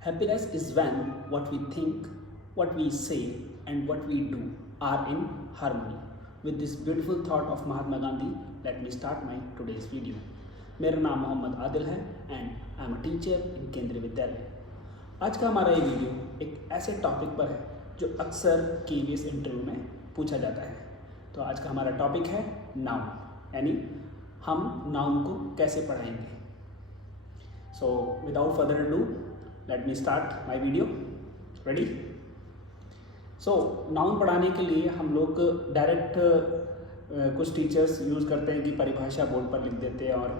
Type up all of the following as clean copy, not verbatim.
Happiness is when what we think, what we say, and what we do are in harmony. With this beautiful thought of Mahatma Gandhi, let me start my today's video. मेरा नाम मोहम्मद आदिल है and I am a teacher इन केंद्रीय विद्यालय। आज का हमारा ये वीडियो एक ऐसे टॉपिक पर है जो अक्सर केवीएस इंटरव्यू में पूछा जाता है। तो आज का हमारा टॉपिक है नाउन, यानी हम नाउन को कैसे पढ़ाएंगे। So without further do let me start my video. Ready? सो नाउन पढ़ाने के लिए हम लोग डायरेक्ट कुछ टीचर्स यूज़ करते हैं कि परिभाषा बोर्ड पर लिख देते हैं और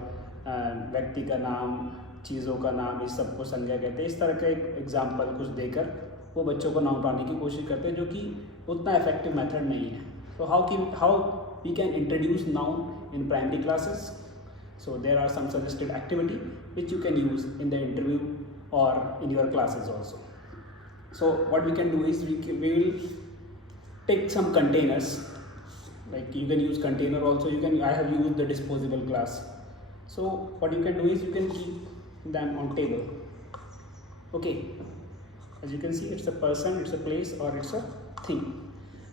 व्यक्ति का नाम, चीज़ों का नाम, इस सबको संज्ञा कहते हैं। इस तरह का एक एग्जाम्पल कुछ देकर वो बच्चों को नाउन पढ़ाने की कोशिश करते हैं, जो कि उतना इफेक्टिव मेथड नहीं है। तो how we can introduce noun in primary classes? So there are some suggested activity which you can use in the interview or in your classes also. So what we can do is we will take some containers, like you can use container also. I have used the disposable glass. So what you can do is you can keep them on table. Okay, as you can see, it's a person, it's a place, or it's a thing.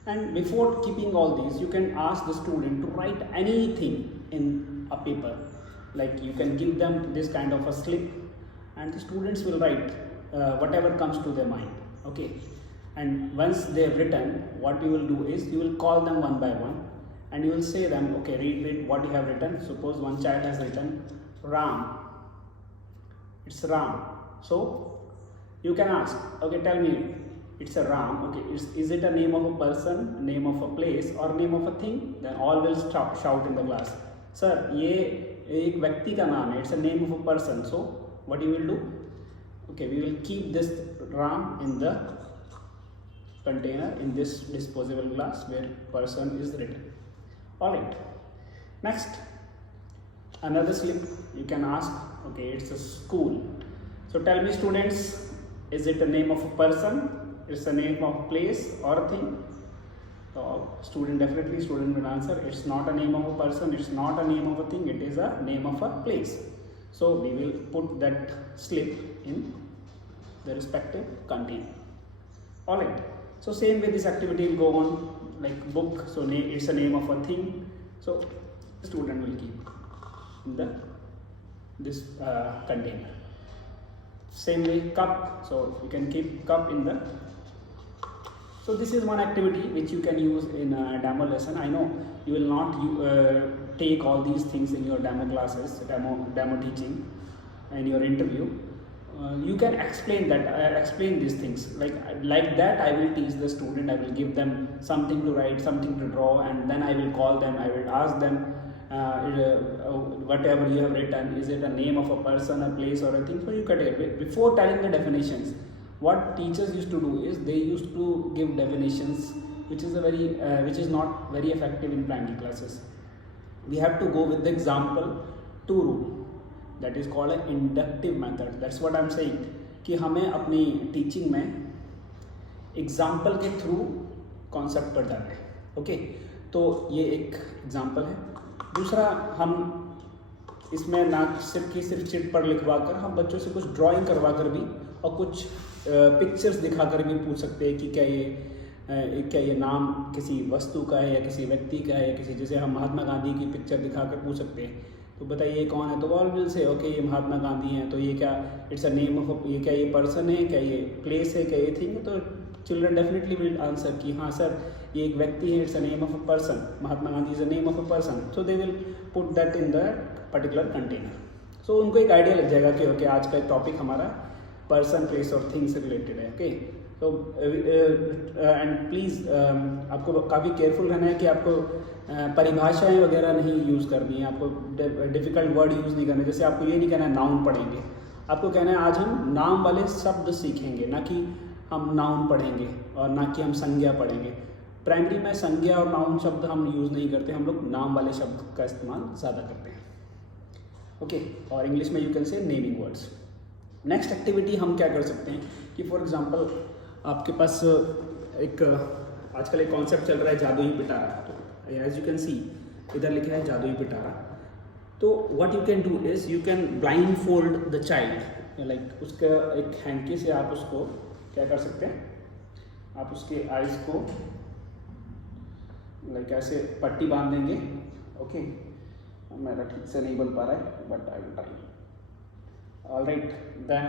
And before keeping all these, you can ask the student to write anything in a paper. Like you can give them this kind of a slip and the students will write whatever comes to their mind. Okay, and once they have written, what you will do is you will call them one by one and you will say them, okay, read what you have written. Suppose one child has written Ram, it's Ram. So you can ask, okay, tell me, it's a Ram. Okay, is it a name of a person, name of a place, or name of a thing? Then all will shout in the class, sir, ये एक व्यक्ति का नाम है, it's a name of a person. So what you will do? Okay, we will keep this Ram in the container, in this disposable glass where person is written. Alright, next, another slip you can ask, okay, it's a school. So tell me students, is it a name of a person, it's a name of a place or a thing? So student will answer, it's not a name of a person, it's not a name of a thing, it is a name of a place. So we will put that slip in the respective container. Alright, so same way this activity will go on, like book, so it's a name of a thing, so student will keep in this container. Same way cup, so you can keep cup in the. So this is one activity which you can use in a demo lesson. I know you will not take all these things in your demo classes, demo teaching, and your interview. You can explain these things like that. I will teach the student. I will give them something to write, something to draw, and then I will call them. I will ask them whatever you have written. Is it a name of a person, a place, or a thing? So you can tell it before telling the definitions. What teachers used to do is they used to give definitions, which is not very effective in primary classes. We have to go with the example to rule. That is called an inductive method. That's what I'm saying कि हमें अपनी टीचिंग में एग्जाम्पल के through concept पर जाना है। ओके, तो ये एक एग्जाम्पल है। दूसरा, हम इसमें ना सिर्फ चिट पर लिखवा कर हम बच्चों से कुछ ड्राइंग करवा कर भी और कुछ पिक्चर्स दिखाकर भी पूछ सकते हैं कि क्या ये नाम किसी वस्तु का है या किसी व्यक्ति का है या किसी, जैसे हम महात्मा गांधी की पिक्चर दिखाकर पूछ सकते हैं, तो बताइए कौन है, तो ऑल विल से ओके ये महात्मा गांधी हैं, तो ये क्या इट्स अ नेम ऑफ, ये क्या ये पर्सन है, क्या ये प्लेस है, क्या ये थिंग है? तो चिल्ड्रन डेफिनेटली विल आंसर कि हाँ सर ये एक व्यक्ति है, it's a name of a person, Mahatma Gandhi is a name of a person. So they will put that in the particular container. सो उनको एक आइडिया लग जाएगा कि ओके आज का टॉपिक हमारा पर्सन, प्लेस और थिंग से रिलेटेड है। ओके, तो एंड प्लीज़ आपको काफ़ी केयरफुल रहना है कि आपको परिभाषाएं वगैरह नहीं यूज़ करनी है, आपको डिफ़िकल्ट वर्ड यूज़ नहीं करना। जैसे आपको ये नहीं कहना है नाउन पढ़ेंगे, आपको कहना है आज हम नाम वाले शब्द सीखेंगे, ना कि हम नाउन पढ़ेंगे और ना कि हम संज्ञा पढ़ेंगे। प्राइमरी में संज्ञा और नाउन शब्द हम यूज़ नहीं करते, हम लोग नाम वाले शब्द का इस्तेमाल ज़्यादा करते हैं। ओके, और इंग्लिश में you can say naming words. Next activity हम क्या कर सकते हैं कि फॉर एग्जांपल आपके पास एक आजकल एक कॉन्सेप्ट चल रहा है जादुई पिटारा। तो एज यू कैन सी इधर लिखा है जादुई पिटारा। तो what you can do is you can blind fold the child like उसका एक हैंकी से आप उसको क्या कर सकते हैं, आप उसके आइज़ को लाइक ऐसे पट्टी बांध देंगे। ओके, मेरा ठीक से नहीं बन पा रहा है but I will try. Alright, then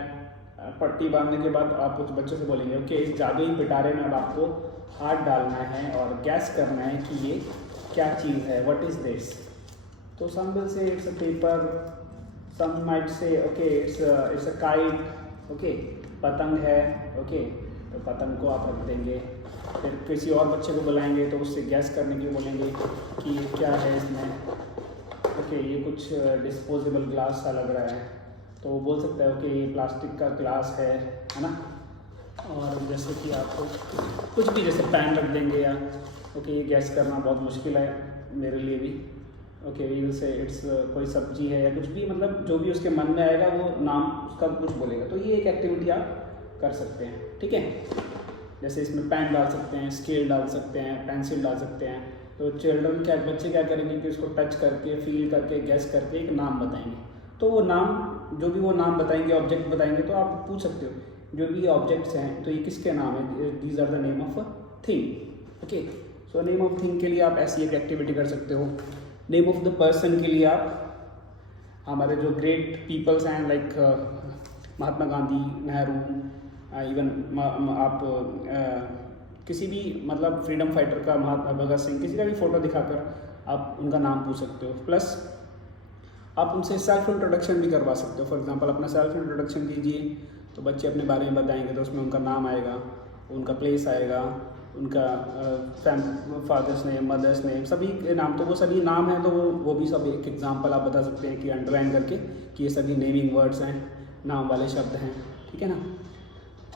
पट्टी बांधने के बाद आप उस बच्चे से बोलेंगे ओके इस जादुई पिटारे में अब आपको हाथ डालना है और गैस करना है कि ये क्या चीज़ है, व्हाट इज़ दिस। तो some will say it's a paper, some might say okay it's a kite, okay पतंग है। ओके, तो पतंग को आप रख देंगे। फिर किसी और बच्चे को बुलाएंगे तो उससे गैस करने के लिए बोलेंगे कि ये क्या है इसमें। ओके, ये कुछ डिस्पोजेबल ग्लास सा लग रहा है, तो वो बोल सकता है ओके ये प्लास्टिक का ग्लास है ना। और जैसे कि आपको कुछ भी जैसे पैन रख देंगे या ओके ये गैस करना बहुत मुश्किल है मेरे लिए भी। Okay, we will say it's कोई सब्जी है या कुछ भी, मतलब जो भी उसके मन में आएगा वो नाम उसका कुछ बोलेगा। तो ये एक एक्टिविटी आप कर सकते हैं, ठीक है। जैसे इसमें पेन डाल सकते हैं, स्केल डाल सकते हैं, पेंसिल डाल सकते हैं। तो चिल्ड्रन क्या बच्चे क्या करेंगे कि उसको टच करके, फील करके, गैस करके एक नाम बताएंगे। तो वो नाम जो भी वो नाम बताएंगे, ऑब्जेक्ट बताएंगे, तो आप पूछ सकते हो जो भी ऑब्जेक्ट्स हैं तो ये किसके नाम है, these are the name of a thing. Okay, so name of thing के लिए आप ऐसी एक एक्टिविटी कर सकते हो। नेम ऑफ द पर्सन के लिए आप हमारे जो ग्रेट पीपल्स हैं लाइक महात्मा गांधी, नेहरू, इवन आप किसी भी मतलब फ्रीडम फाइटर का, महात्मा भगत सिंह, किसी का भी फ़ोटो दिखाकर आप उनका नाम पूछ सकते हो। प्लस आप उनसे सेल्फ इंट्रोडक्शन भी करवा सकते हो। फॉर एग्जांपल अपना सेल्फ इंट्रोडक्शन दीजिए तो बच्चे अपने बारे में बताएंगे, तो उसमें उनका नाम आएगा, उनका प्लेस आएगा, उनका फादर्स नेम, मदर्स नेम, सभी के नाम। तो वो सभी नाम हैं तो वो भी सब एक एग्जांपल आप बता सकते हैं कि अंडरलाइन करके कि ये सभी नेमिंग वर्ड्स हैं, नाम वाले शब्द हैं, ठीक है ना।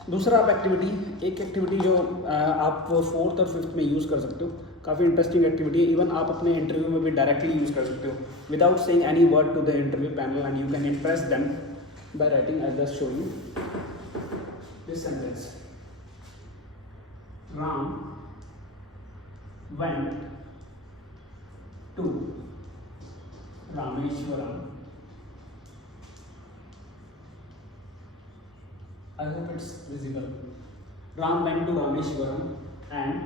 दूसरा आप एक्टिविटी, एक एक्टिविटी जो आप 4th और 5th में यूज़ कर सकते हो, काफ़ी इंटरेस्टिंग एक्टिविटी है। इवन आप अपने इंटरव्यू में भी डायरेक्टली यूज़ कर सकते हो without saying any word to the interview panel and you can impress them by writing. I just show you this sentence, Ram went to Rameshwaram. I hope it's visible. Ram went to Rameshwaram and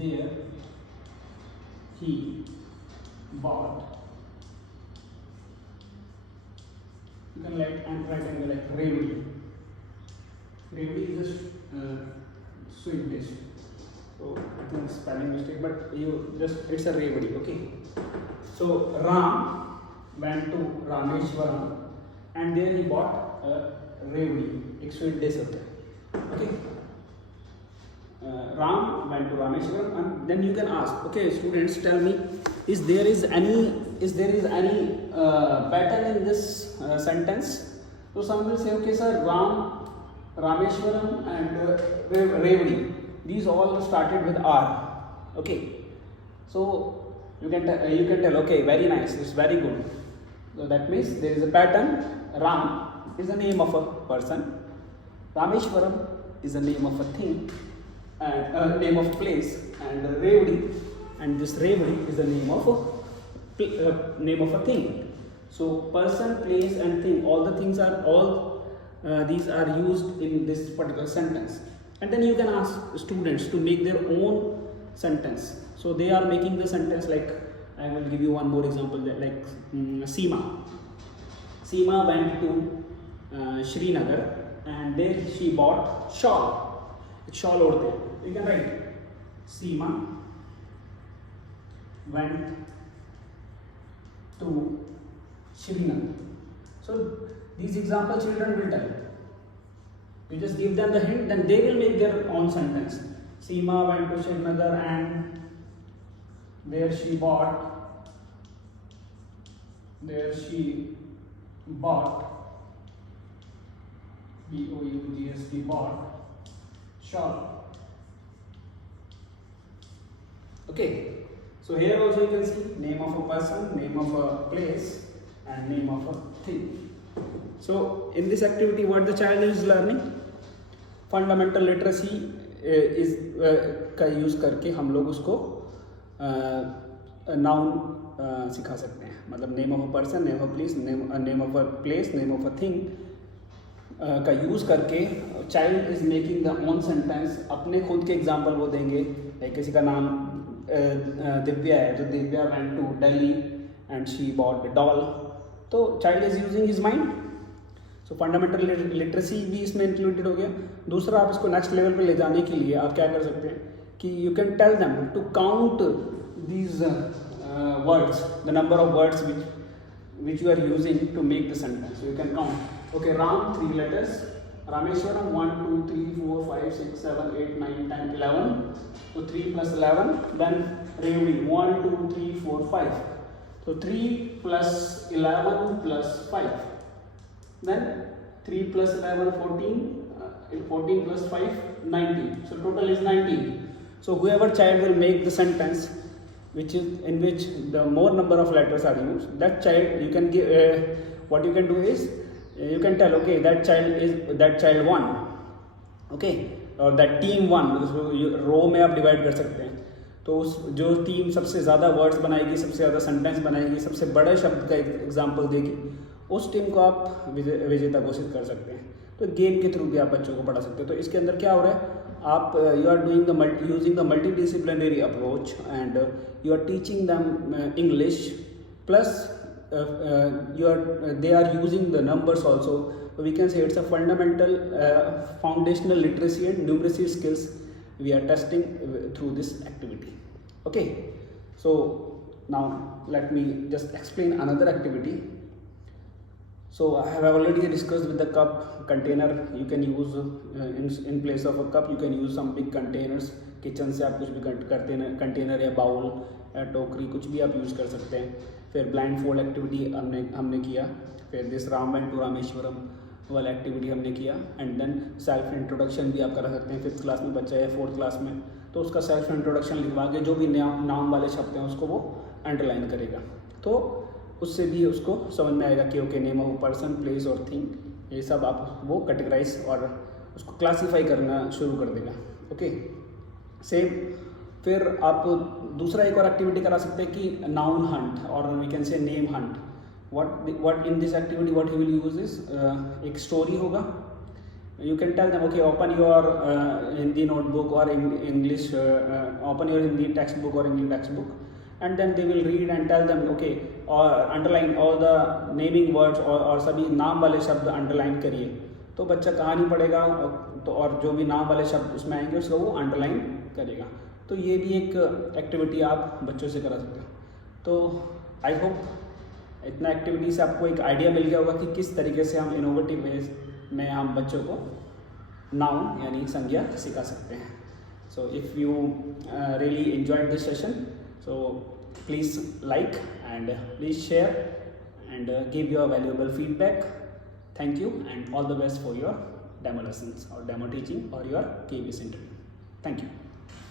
there he bought, you can write like Revdi. Revdi is a sweet dish. So I think spelling mistake, but you just it's a Revdi. Okay. So Ram went to Rameshwaram and there he bought a Revdi. एक sweet dish होता है. Okay. Ram went to Rameshwaram and then you can ask, okay, students, tell me, is there any pattern in this sentence? So some will say, okay, sir, Rameshwaram and Revdi, these all started with R. Okay, so you can tell, okay, very nice, it's very good. So that means there is a pattern. Ram is the name of a person, Rameshwaram is the name of a thing, and name of place, and Revdi, and this Revdi is the name of a thing. So person, place and thing, all the things are these are used in this particular sentence. And then you can ask students to make their own sentence. So they are making the sentence like, I will give you one more example, like Seema went to Srinagar and there she bought shawl. एक shawl ओढ़ते हैं, you can write Seema went to Srinagar. So these example children will tell. You just give them the hint, then they will make their own sentence. Seema went to Srinagar and there she bought B-O-U-G-S-T, bought shawl. Okay, so here also you can see name of a person, name of a place and name of a thing. So in this activity what the child is learning, fundamental literacy is का यूज़ करके हम लोग उसको नाउन सिखा सकते हैं. मतलब name of a person, name of a place, name of a place, name of a thing का यूज़ करके child is making the own sentence. अपने खुद के एग्जाम्पल वो देंगे। किसी का नाम दिव्या है, तो Divya went to Delhi and she bought a doll, तो child is using his mind. So fundamental literacy भी इसमें इंक्लूडेड हो गया। दूसरा, आप इसको नेक्स्ट लेवल पे ले जाने के लिए आप क्या कर सकते हैं कि you can tell them to count these words, the number of words which you are using to make the sentence. So you can count. Okay, Ram 3 letters, Rameshwaram 1 2 3 4 5 6 7 8 9 10 11. So 3 plus 11. Then Revdi 1 2 3 4 5. So 3 plus 11 plus 5. Then 3 plus 11 14. 14 plus 5 19. So total is 19. So whoever child will make the sentence which is in which the more number of letters are used, that child you can give what you can do is you can tell, okay, that child won, okay, or that team won। रो में आप डिवाइड कर सकते हैं, तो उस जो टीम सबसे ज़्यादा वर्ड्स बनाएगी, सबसे ज़्यादा सेंटेंस बनाएगी, सबसे बड़े शब्द का एग्जाम्पल देगी, उस टीम को आप विजेता घोषित कर सकते हैं। तो गेम के थ्रू भी आप बच्चों को पढ़ा सकते हैं। तो इसके अंदर क्या हो रहा है, आप you are doing using the multidisciplinary approach and you are teaching them English plus they are using the numbers also. So we can say it's a fundamental foundational literacy and numeracy skills we are testing through this activity. Okay, so now let me just explain another activity. So I have already discussed with the cup container. You can use in place of a cup you can use some big containers. Kitchen से आप कुछ भी कंटेनर या बाउल या टोकरी कुछ भी आप यूज़ कर सकते हैं। फिर ब्लाइंड फोल्ड एक्टिविटी हमने किया। फिर this Ram went to Rameswaram वाला एक्टिविटी हमने किया। एंड देन सेल्फ इंट्रोडक्शन भी आप करा सकते हैं। 5th क्लास में बच्चा या 4th क्लास में, तो उसका सेल्फ इंट्रोडक्शन लिखवा के जो भी नाम वाले शब्द हैं उसको वो अंडरलाइन करेगा, तो उससे भी उसको समझ में आएगा कि okay, name of person, place और थिंग, ये सब आप वो कैटेगराइज और उसको क्लासीफाई करना शुरू कर देगा। ओके, सेम फिर आप दूसरा एक और एक्टिविटी करा सकते हैं कि नाउन हंट और we can say name hunt. What in this activity what he will use is एक स्टोरी होगा। You can tell them, okay, open your Hindi notebook और English, open your Hindi text book और English text book, and then they will read and tell them, okay, or underline all the naming words और सभी नाम वाले शब्द अंडरलाइन करिए। तो बच्चा कहानी पढ़ेगा तो और जो भी नाम वाले शब्द उसमें आएंगे उसको वो अंडरलाइन करेगा। तो ये भी एक एक्टिविटी आप बच्चों से करा सकते हो। तो आई होप इतना एक्टिविटी से आपको एक आइडिया मिल गया होगा कि किस तरीके से हम इनोवेटिव वेज में हम बच्चों को नाउन यानी संज्ञा सिखा सकते हैं। So if you really enjoyed this session, so please like and please share and give your valuable feedback. Thank you and all the best for your demo lessons or demo teaching or your KBS interview. Thank you.